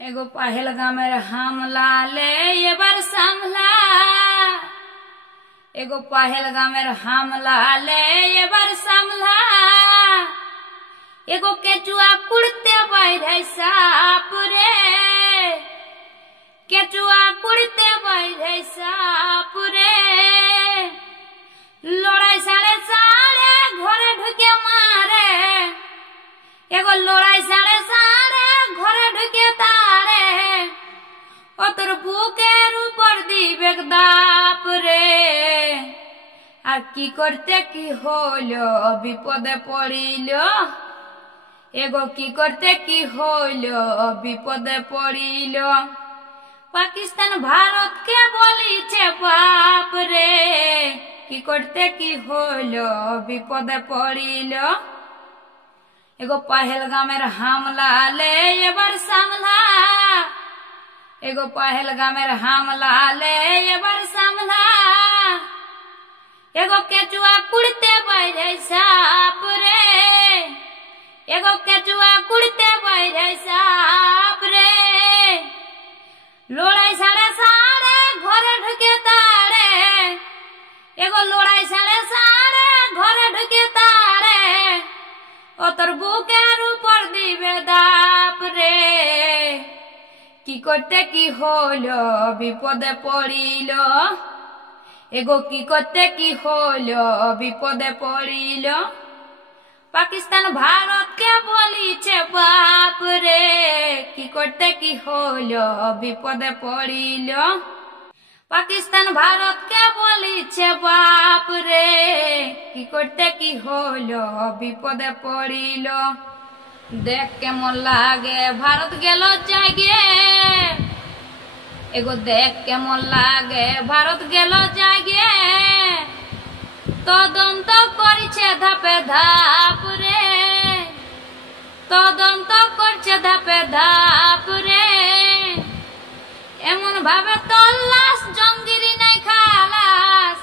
एगो पहलगामेर हामला ले एबार सामला। एगो पहलगामेर हामला ले एबार सामला। एगो केचुआ कुड़ते बैठे साप रे। केचुआ कुड़ते बैठे साप रे। लड़ाई साढ़े साढ़े घरे ढुके मारे। एगो लड़ाई साढ़े साढ़े घरे ढुके तारे। ओ तोर बुकेर ऊपर दिबे दाप रे। आ की करते की हलो विपदे पड़िलो। एगो की करते की हलो विपदे पड़िलो। पाकिस्तान भारत के बोलीछे बाप रे। की करते की हलो विपदे पड़िलो। एगो पहलगामेर हामला ले एबार सामला। एगो पहलगामेर हामला ले एबार सामला। एगो केचुआ कुड़ते बैठे साप रे। एगो केचुआ कुड़ते बैठे साप रे। लड़ाई साढ़े साढ़े घरे ढुके तारे। एगो लड़ाई साढ़े साढ़े घरे ढुके तारे। ओ तोर बुकेर ऊपर दिबे दाप रे। की करते की हलो विपदे पड़िलो। एगो की करते की हलो विपदे पड़िलो। पाकिस्तान भारत के बोलीछे बाप रे। की करते की हलो विपदे पड़िलो। पाकिस्तान भारत के बोलीछे बाप रे। की करते की हलो विपदे पड़िलो। देख के मन लागे भारत गेलो जागे। एगो देख के मन लागे भारत गेलो जागे। तदন্ত করছে ধাপে ধাপ রে। তদন্ত করছে ধাপে ধাপ রে। এমন ভাবে তল্লাশ জঙ্গিরি নাই খালাস।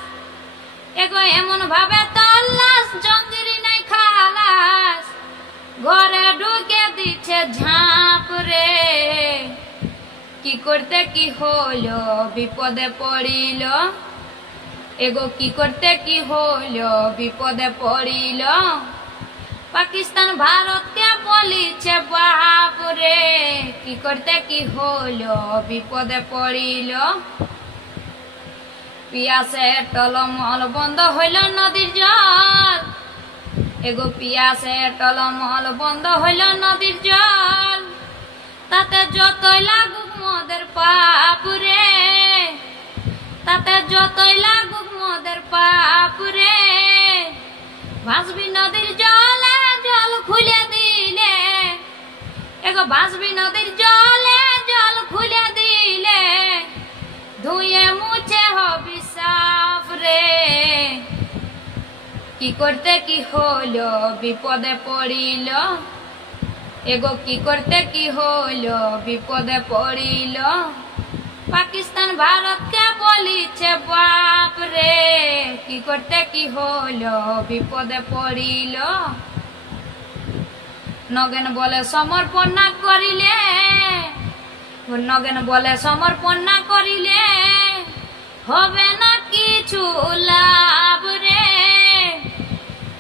এগো এমন ভাবে তল্লাশ জঙ্গিরি নাই খালাস। ঘরে ঢুকে দিচ্ছে ঝাঁপ রে। কি করতে কি হলো বিপদে পড়িলো। एगो की करते की हलो विपदे पड़िलो। पाकिस्तान भारत के बोलीछे बाप रे। की करते की हलो विपदे पड़िलो। पियासे टलमल बंद हইল नदीर जल। एगो पियासे टलमल बंद हইল नदीर जल। ताते যতই লাগুক মোদের পাপ রে। ताते যতই লাগুক মোদের পাপ রে। ভাসবি নদীর জলে জল খুলে দিলে। এগো ভাসবি নদীর জলে জল খুলে দিলে। ধুয়ে মুছে হবি সাফ রে। কি করতে কি হলো বিপদে পড়িলো। एगो की करते की हलो विपदे पड़िलो। पाकिस्तान भारत के बोलीछे बाप रे। की करते की हलो विपदे पड़िलो। नगेन बोले समर्पण ना करिले। नगेन बोले समर्पण ना करिले। होबे ना किछु लाभ रे।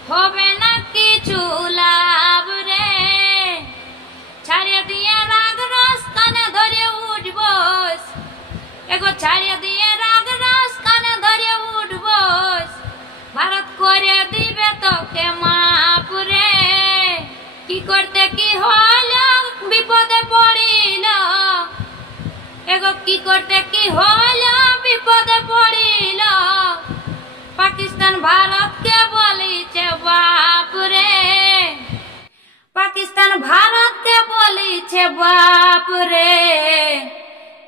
होबे ना किछु लाभ रे। ছাড়িয়ে দিয়ে রাগ রস কানে ধরে উঠবস। এগো ছাড়িয়ে দিয়ে রাগ রস কানে ধরে উঠবস। ভারত করে দিবে তোকে মাপ রে। কি করতে কি হলো বিপদে পড়িলো। এগো কি করতে কি হলো বিপদে পড়িলো। পাকিস্তান ভারতকে বলিছে বাপ রে। पाकिस्तान भारत के बोलीछे बाप रे।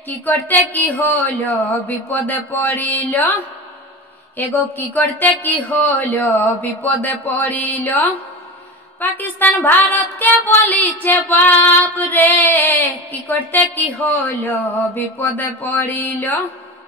की करते की हलो विपदे पड़िलो। एगो की करते की हलो विपदे पड़िलो। पाकिस्तान भारत के बोलीछे बाप रे। की करते की हलो विपदे पड़िलो।